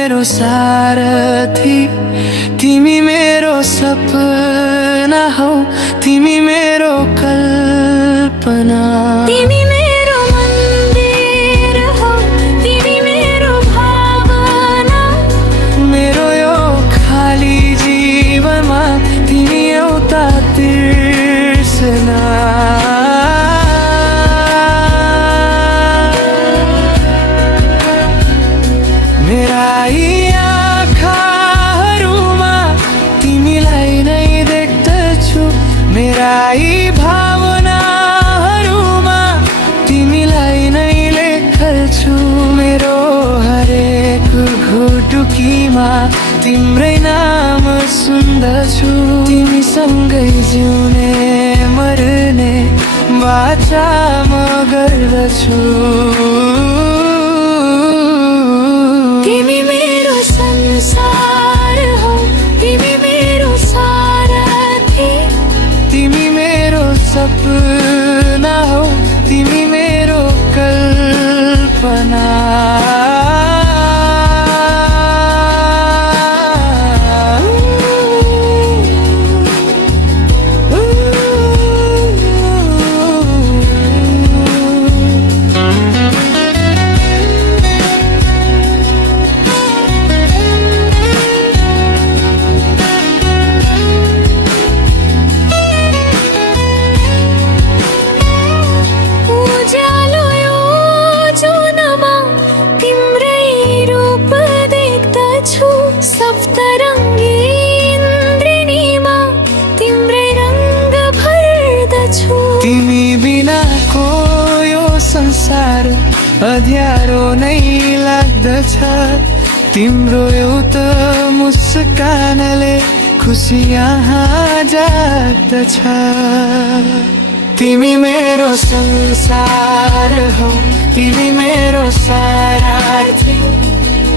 मेरो सारथी, तिमी मेरो सपना हौ, तिमी मेरो कल्पना। तिमी मेरो मन्दिर हौ, तिमी मेरो भावना। मेरो यो खाली जीवनमा तिमी एउटा तिर्सना। मेरा यी आँखाहरूमा तिमीलाई नै देख्दछु, मेरा यी भावनाहरूमा तिमीलाई नै लेख्दछु। मेरो हरेक घुटुकीमा तिम्रै नाम सुन्दछु। तिमीसँगै जिउने मर्ने बाचा म गर्दछु। तिमी मेरो संसार हौ, तिमी मेरो सारथी। तिमी मेरो सपना हौ, तिमी मेरो कल्पना। उज्यालो यो जुनमा तिम्रै रूप देख्दछु। सप्तरङ्गी इन्द्रिणीमा तिम्रै रङ्ग भर्दछु। तिमी बिनाको यो संसार अँध्यारो नै लाग्दछ। तिम्रो एउटा मुस्कानले खुसी यहाँ जाग्दछ। तिमी मेरो संसार हौ, तिमी मेरो सारथी।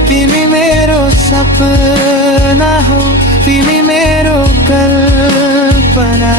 तिमी मेरो सपना हौ, तिमी मेरो कल्पना।